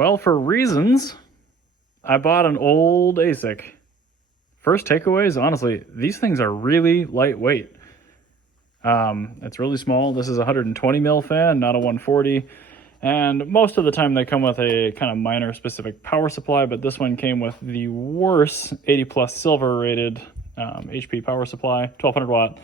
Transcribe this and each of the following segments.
Well, for reasons, I bought an old ASIC. First takeaways, honestly, these things are really lightweight. It's really small. This is a 120 mil fan, not a 140. And most of the time they come with a kind of minor specific power supply, but this one came with the worse 80 plus silver rated HP power supply, 1200 watt.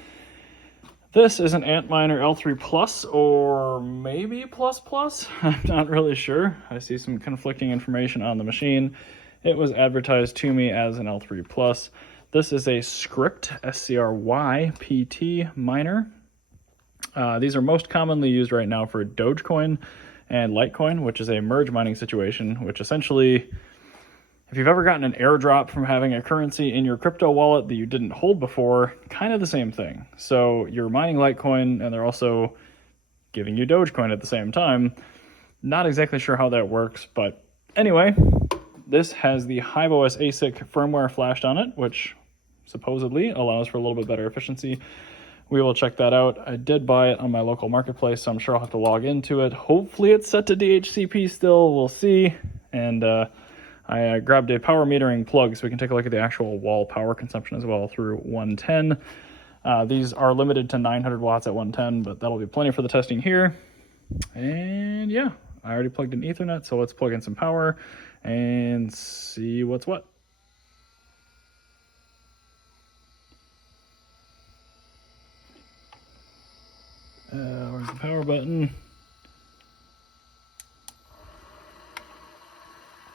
This is an Antminer L3 Plus or maybe Plus Plus. I'm not really sure. I see some conflicting information on the machine. It was advertised to me as an L3 Plus. This is a scrypt, SCRYPT miner. These are most commonly used right now for Dogecoin and Litecoin, which is a merge mining situation, which essentially, if you've ever gotten an airdrop from having a currency in your crypto wallet that you didn't hold before, kind of the same thing. So you're mining Litecoin and they're also giving you Dogecoin at the same time. Not exactly sure how that works, but anyway, this has the HiveOS ASIC firmware flashed on it, which supposedly allows for a little bit better efficiency. We will check that out. I did buy it on my local marketplace, so I'm sure I'll have to log into it. Hopefully it's set to DHCP still, we'll see. And I grabbed a power metering plug so we can take a look at the actual wall power consumption as well through 110. These are limited to 900 watts at 110, but that'll be plenty for the testing here. And yeah, I already plugged in Ethernet, so let's plug in some power and see what's what. Where's the power button?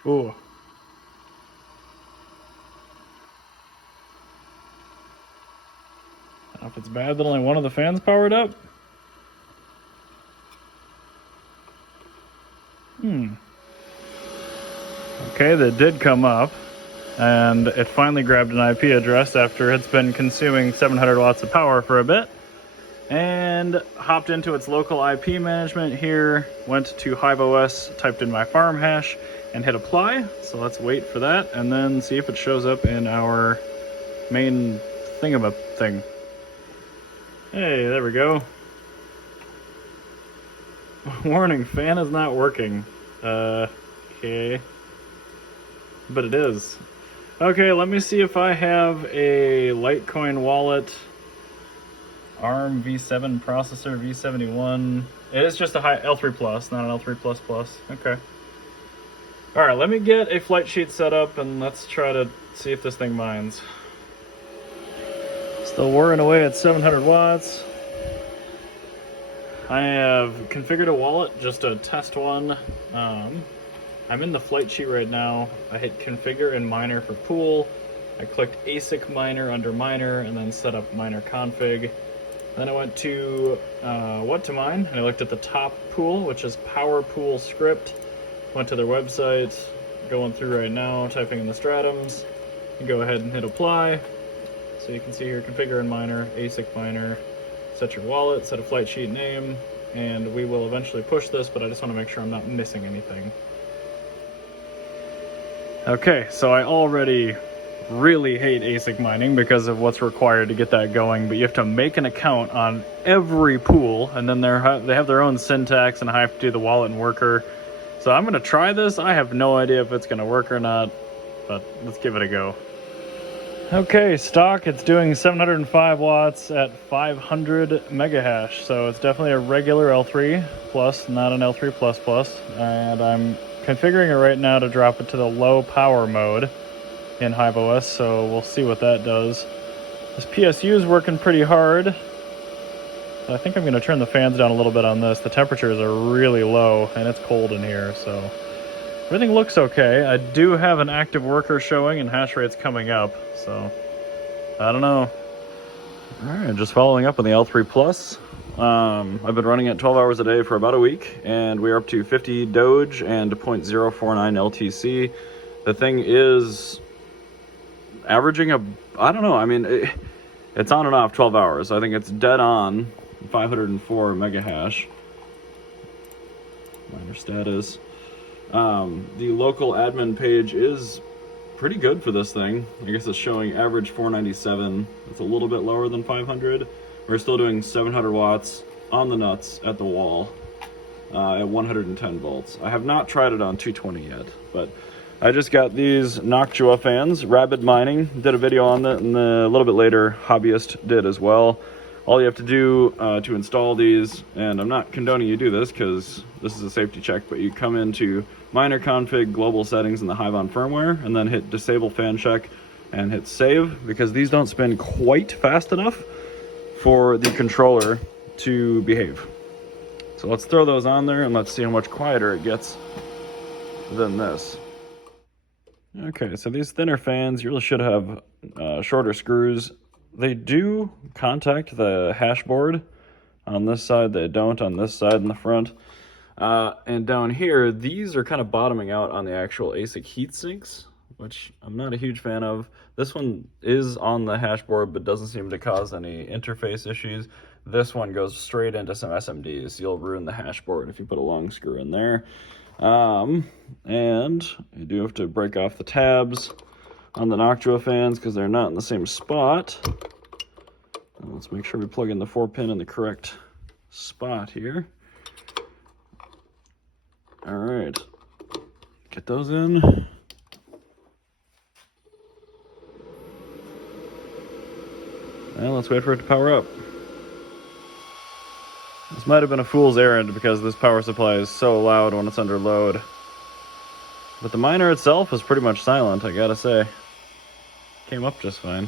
Ooh. I don't know if it's bad that only one of the fans powered up. Okay, that did come up, and it finally grabbed an IP address after it's been consuming 700 watts of power for a bit, and hopped into its local IP management here, went to HiveOS, typed in my farm hash, and hit apply. So let's wait for that, and then see if it shows up in our main thing. Hey, there we go. Warning, fan is not working. Okay. But it is. Okay, let me see if I have a Litecoin wallet, ARM V7 processor, V71. It is just a high L3 Plus, not an L3 Plus Plus. Okay. Alright, let me get a flight sheet set up and let's try to see if this thing mines. Still whirring away at 700 watts. I have configured a wallet, just a test one. I'm in the flight sheet right now. I hit configure and miner for pool. I clicked ASIC miner under miner and then set up miner config. Then I went to what to mine, and I looked at the top pool, which is power pool scrypt. Went to their website, going through right now, typing in the stratums. You go ahead and hit apply. So you can see here, configure and miner, ASIC miner, set your wallet, set a flight sheet name, and we will eventually push this, but I just want to make sure I'm not missing anything. Okay, so I already really hate ASIC mining because of what's required to get that going, but you have to make an account on every pool, and then they have their own syntax, and I have to do the wallet and worker. So I'm going to try this. I have no idea if it's going to work or not, but let's give it a go. Okay, stock, it's doing 705 watts at 500 mega hash, so it's definitely a regular L3 Plus, not an L3 Plus Plus, and I'm configuring it right now to drop it to the low power mode in HiveOS, so we'll see what that does. This PSU is working pretty hard. I think I'm going to turn the fans down a little bit on this. The temperatures are really low and it's cold in here, so everything looks okay. I do have an active worker showing and hash rates coming up, so I don't know. Alright, just following up on the L3 Plus. I've been running it 12 hours a day for about a week, and we're up to 50 Doge and 0.049 LTC. The thing is averaging I don't know, I mean, it's on and off 12 hours. I think it's dead on 504 mega hash. Miner status. The local admin page is pretty good for this thing. I guess it's showing average 497. It's a little bit lower than 500. We're still doing 700 watts on the nuts at the wall. at 110 volts. I have not tried it on 220 yet, but I just got these Noctua fans, Rabid Mining, did a video on that, and a little bit later, Hobbyist did as well. All you have to do to install these, and I'm not condoning you do this because this is a safety check, but you come into Miner Config, Global Settings in the Hivon firmware, and then hit Disable Fan Check and hit Save, because these don't spin quite fast enough for the controller to behave. So let's throw those on there and let's see how much quieter it gets than this. Okay, so these thinner fans, you really should have shorter screws. They do contact the hash board on this side, they don't on this side in the front. And down here, these are kind of bottoming out on the actual ASIC heat sinks, which I'm not a huge fan of. This one is on the hash board, but doesn't seem to cause any interface issues. This one goes straight into some SMDs. You'll ruin the hash board if you put a long screw in there. And you do have to break off the tabs on the Noctua fans because they're not in the same spot. Let's make sure we plug in the 4-pin in the correct spot here. All right, get those in. And let's wait for it to power up. This might have been a fool's errand because this power supply is so loud when it's under load. But the miner itself is pretty much silent, I gotta say. Came up just fine.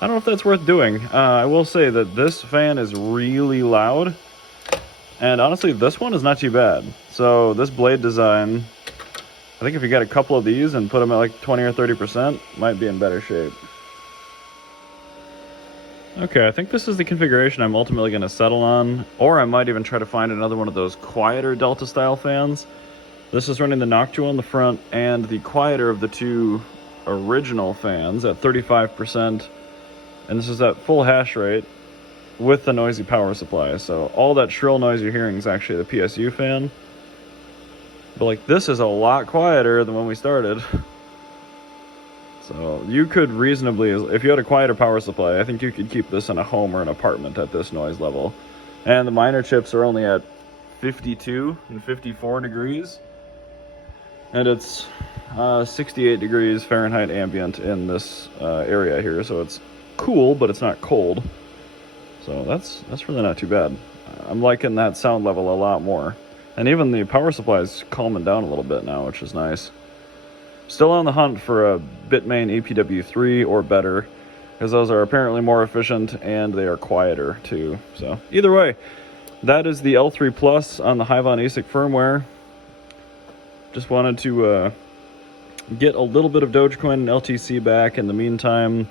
I don't know if that's worth doing. I will say that this fan is really loud. And honestly, this one is not too bad. So this blade design, I think if you got a couple of these and put them at like 20 or 30%, might be in better shape. Okay, I think this is the configuration I'm ultimately going to settle on, or I might even try to find another one of those quieter Delta style fans. This is running the Noctua on the front and the quieter of the two original fans at 35%, and this is at full hash rate with the noisy power supply. So all that shrill noise you're hearing is actually the PSU fan. But like, this is a lot quieter than when we started. So you could reasonably, if you had a quieter power supply, I think you could keep this in a home or an apartment at this noise level. And the miner chips are only at 52 and 54 degrees. And it's 68 degrees Fahrenheit ambient in this area here. So it's cool, but it's not cold. So that's really not too bad. I'm liking that sound level a lot more. And even the power supply is calming down a little bit now, which is nice. Still on the hunt for a Bitmain APW3 or better, because those are apparently more efficient and they are quieter too. So either way, that is the L3 Plus on the Hivon ASIC firmware. Just wanted to get a little bit of Dogecoin and LTC back. In the meantime,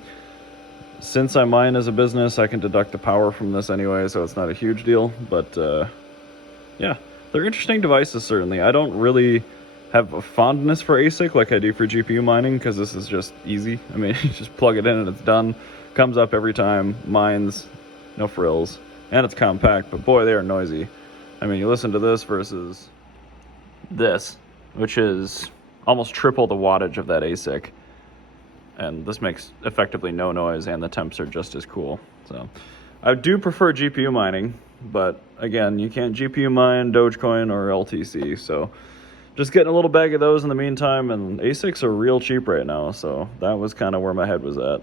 since I mine as a business, I can deduct the power from this anyway, so it's not a huge deal. But yeah, they're interesting devices, certainly. I don't really have a fondness for ASIC like I do for GPU mining, because this is just easy. I mean, you just plug it in and it's done. Comes up every time, mines, no frills. And it's compact, but boy, they are noisy. I mean, you listen to this versus this, which is almost triple the wattage of that ASIC. And this makes effectively no noise, and the temps are just as cool. So I do prefer GPU mining, but again, you can't GPU mine Dogecoin or LTC, so just getting a little bag of those in the meantime, and ASICs are real cheap right now, so that was kind of where my head was at.